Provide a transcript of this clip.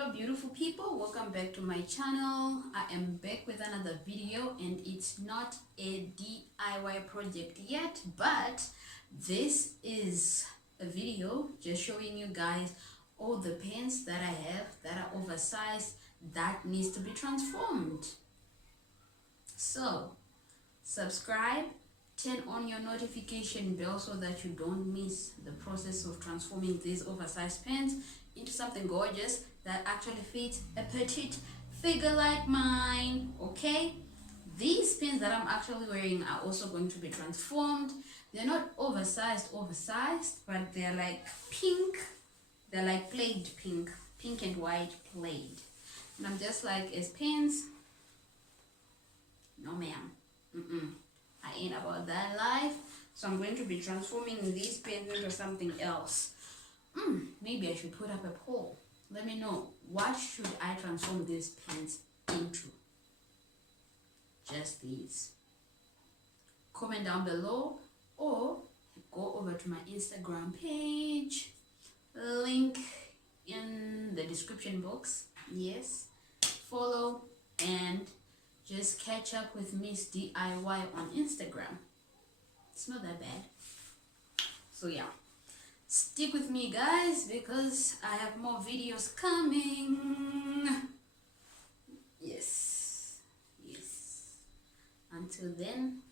Hello beautiful people, welcome back to my channel. I am back with another video, and it's not a DIY project yet, but this is a video just showing you guys all the pants that I have that are oversized that needs to be transformed. So subscribe, turn on your notification bell so that you don't miss the process of transforming these oversized pants into something gorgeous that actually fits a petite figure like mine. Okay, these pants that I'm actually wearing are also going to be transformed. They're not oversized, but they're like pink. They're like plaid pink and white plaid. And I'm just like, as pants, no ma'am, I ain't about that life. So I'm going to be transforming these pants into something else. Maybe I should put up a poll. Let me know, what should I transform these pants into? Just these. Comment down below or go over to my Instagram page. Link in the description box. Yes. Follow and just catch up with Missdiyzw on Instagram. It's not that bad. So yeah. Stick with me guys, because I have more videos coming. Yes. Until then,